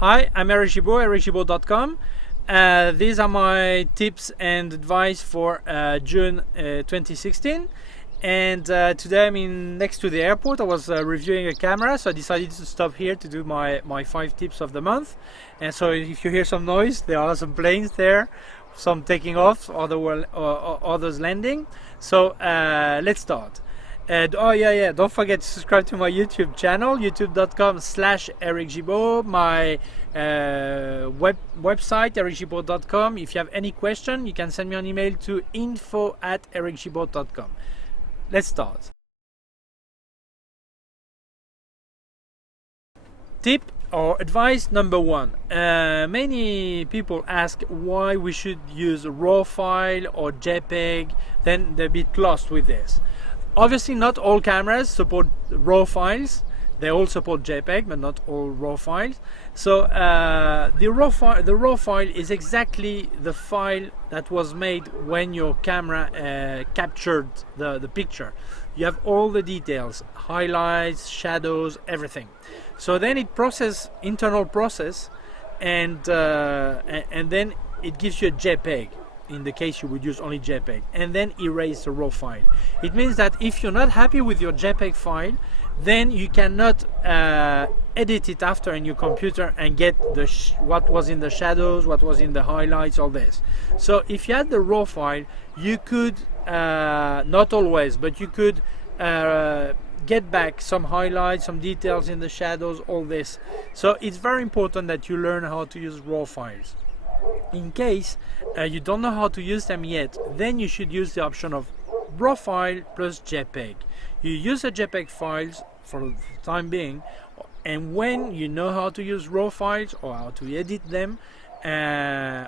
Hi, I'm Eric Gimbal, ericgimbal.com. These are my tips and advice for June 2016. And today I'm next to the airport. I was reviewing a camera, so I decided to stop here to do my 5 tips of the month. And so if you hear some noise, there are some planes there, some taking off, others landing. So let's start. Don't forget to subscribe to my YouTube channel, youtube.com/ericgimbal, my website, ericgimbal.com. If you have any question, you can send me an email to info@ericgimbal.com. Let's start. Tip or advice number 1. Many people ask why we should use RAW file or JPEG, then they're a bit lost with this. Obviously, not all cameras support RAW files. They all support JPEG, but not all RAW files. So the RAW file is exactly the file that was made when your camera captured the picture. You have all the details, highlights, shadows, everything. So then it processes internal process, and then it gives you a JPEG. In the case you would use only JPEG, and then erase the RAW file. It means that if you're not happy with your JPEG file, then you cannot edit it after in your computer and get what was in the shadows, what was in the highlights, all this. So if you had the RAW file, you could, not always, but you could get back some highlights, some details in the shadows, all this. So it's very important that you learn how to use RAW files. In case you don't know how to use them yet, then you should use the option of RAW file plus JPEG. You use the JPEG files for the time being, and when you know how to use RAW files or how to edit them,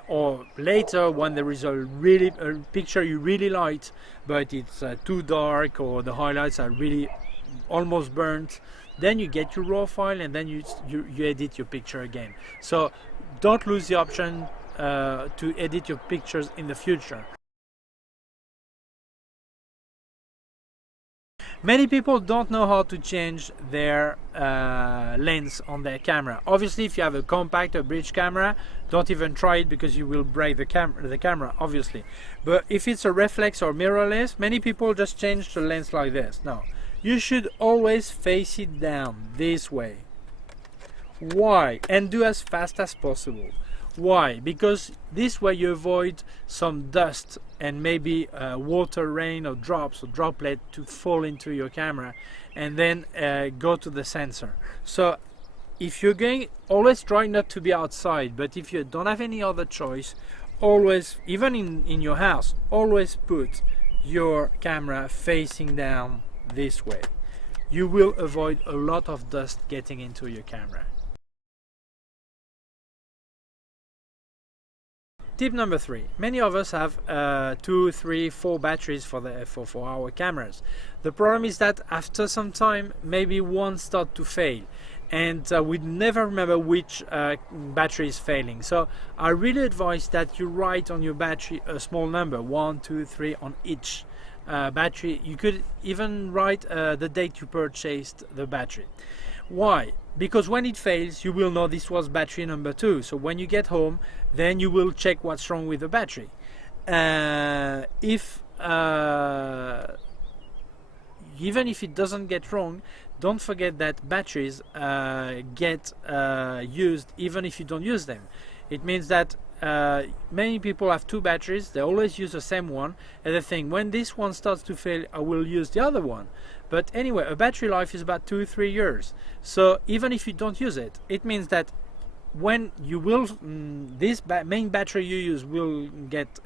or later when there is a picture you really like, but it's too dark or the highlights are really almost burnt, then you get your RAW file and then you edit your picture again. So don't lose the option to edit your pictures in the future. Many people don't know how to change their lens on their camera. Obviously, if you have a compact or bridge camera, don't even try it because you will break the camera, obviously. But if it's a reflex or mirrorless, many people just change the lens like this. No, you should always face it down this way. Why? And do as fast as possible. Why? Because this way you avoid some dust and maybe water, rain or drops or droplet to fall into your camera and then go to the sensor. So if you're going, always try not to be outside, but if you don't have any other choice, always, even in your house, always put your camera facing down this way. You will avoid a lot of dust getting into your camera. Tip number 3. Many of us have 2, 3, 4 batteries for our cameras. The problem is that after some time, maybe one starts to fail, and we never remember which battery is failing. So I really advise that you write on your battery a small number, 1, 2, 3 on each battery. You could even write the date you purchased the battery. Why? Because when it fails, you will know this was battery number 2. So when you get home, then you will check what's wrong with the battery. Even if it doesn't get wrong, don't forget that batteries get used even if you don't use them. It means that many people have 2 batteries, they always use the same one, and they think when this one starts to fail, I will use the other one. But anyway, a battery life is about 2-3 years. So even if you don't use it, it means that when you will, this main battery you use will get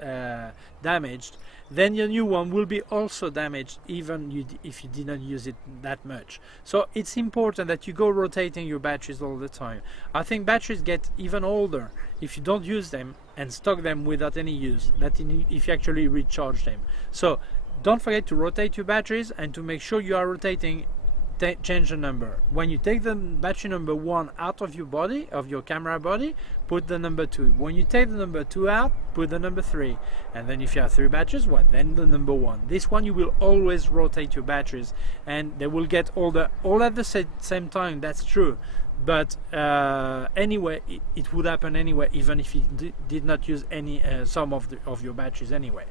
damaged, then your new one will be also damaged even if you didn't use it that much. So it's important that you go rotating your batteries all the time. I think batteries get even older if you don't use them and stock them without any use, if you actually recharge them. So don't forget to rotate your batteries, and to make sure you are rotating, change the number. When you take the battery number 1 out of your body, of your camera body, put the number 2. When you take the number 2 out, put the number 3. And then if you have 3 batteries, then the number 1. This one you will always rotate your batteries, and they will get older all at the same time. That's true, but anyway, it would happen anyway, even if you did not use any some of your batteries anyway.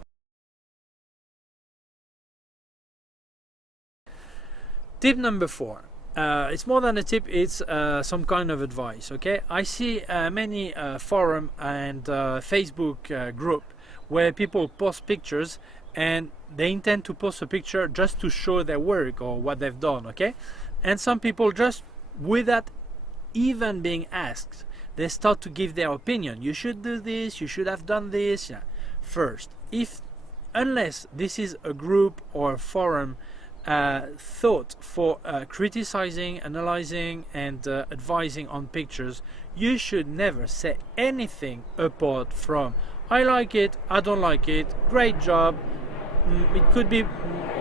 Tip number 4. It's more than a tip, it's some kind of advice. Okay, I see many forum and Facebook group where people post pictures and they intend to post a picture just to show their work or what they've done. Okay, and some people, just without even being asked, they start to give their opinion. You should do this, you should have done this. Yeah. First, unless this is a group or a forum thought for criticizing, analyzing and advising on pictures, you should never say anything apart from I like it, I don't like it, great job, it could be,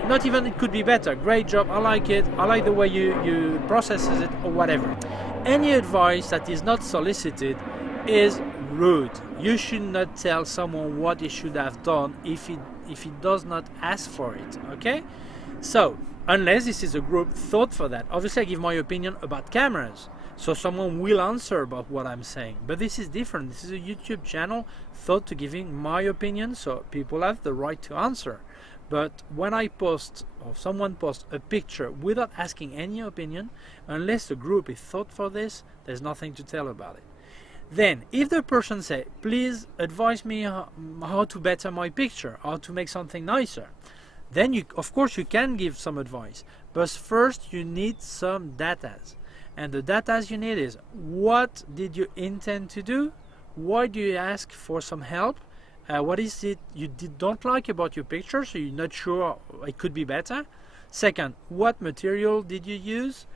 not even it could be better, great job, I like it, I like the way you processes it, or whatever. Any advice that is not solicited is rude. You should not tell someone what he should have done if he does not ask for it. Okay, so unless this is a group thought for that. Obviously I give my opinion about cameras, so someone will answer about what I'm saying, but this is different. This is a YouTube channel thought to giving my opinion, so people have the right to answer. But when I post or someone posts a picture without asking any opinion, unless the group is thought for this, there's nothing to tell about it. Then if the person say, please advise me how to better my picture, how to make something nicer, then you, of course you can give some advice, but first you need some datas. And the datas you need is, what did you intend to do? Why do you ask for some help? What is it you don't like about your picture, so you're not sure it could be better? Second, what material did you use?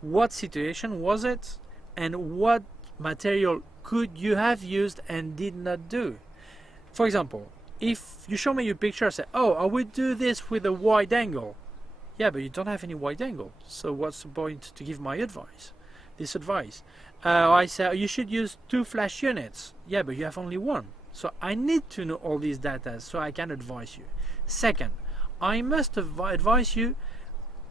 What situation was it? And what material could you have used and did not do? For example, if you show me your picture, I say, oh, I would do this with a wide angle. Yeah, but you don't have any wide angle, so what's the point to give my advice? This advice. I say, you should use 2 flash units. Yeah, but you have only 1. So I need to know all these data so I can advise you. Second, I must advise you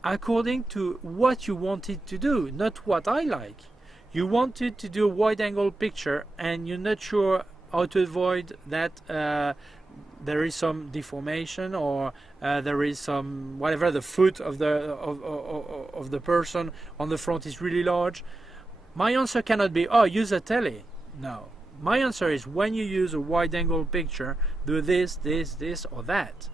according to what you wanted to do, not what I like. You wanted to do a wide angle picture and you're not sure how to avoid that there is some deformation, or there is some whatever, the foot of the person on the front is really large. My answer cannot be, oh, use a tele. No. My answer is, when you use a wide angle picture, do this, this or that.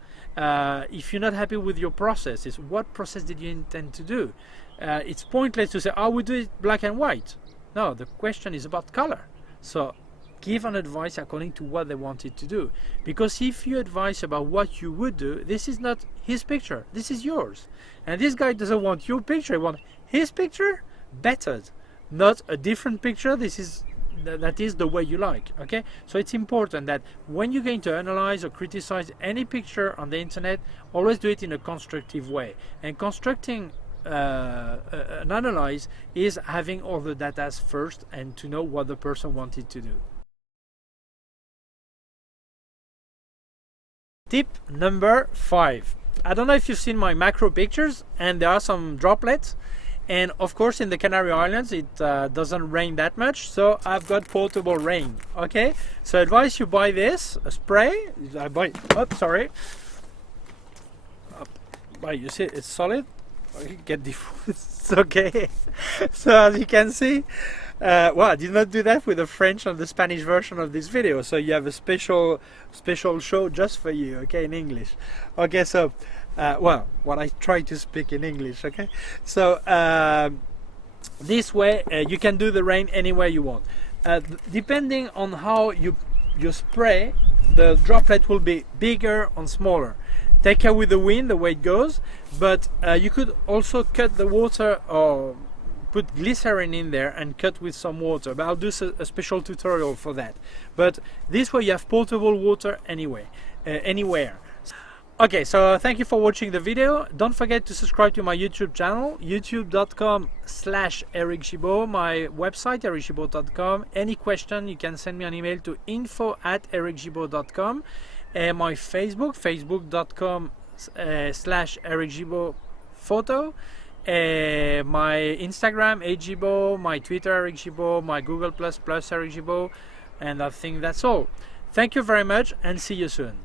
If you're not happy with your process, it's what process did you intend to do? It's pointless to say, I would do it black and white. No, the question is about color. So give an advice according to what they wanted to do. Because if you advise about what you would do, this is not his picture, this is yours. And this guy doesn't want your picture, he wants his picture bettered, not a different picture. That is the way you like. Okay, so it's important that when you're going to analyze or criticize any picture on the internet, always do it in a constructive way. And constructing an analyze is having all the data first and to know what the person wanted to do. Tip number 5. I don't know if you've seen my macro pictures, and there are some droplets. And of course in the Canary Islands it doesn't rain that much, so I've got portable rain. Okay, so I advise you buy this, a spray. I buy, sorry. You see it's solid. Get the it's okay. So as you can see, well, I did not do that with the French and the Spanish version of this video, so you have a special show just for you, okay, in English. Okay, so well, what I try to speak in English. Okay, so this way you can do the rain anywhere you want. Depending on how you spray, the droplet will be bigger or smaller. Take care with the wind, the way it goes, but you could also cut the water or put glycerin in there and cut with some water, but I'll do a special tutorial for that. But this way you have portable water anyway, anywhere. Okay, so thank you for watching the video. Don't forget to subscribe to my YouTube channel, youtube.com/Eric Gibaud, my website, ericgibaud.com. Any question, you can send me an email to info@ericgibaud.com. And my Facebook, facebook.com/Eric Gibaud photo. my Instagram @Gibo, my Twitter @Gibo, my Google++ @Gibo, and I think that's all. Thank you very much and see you soon.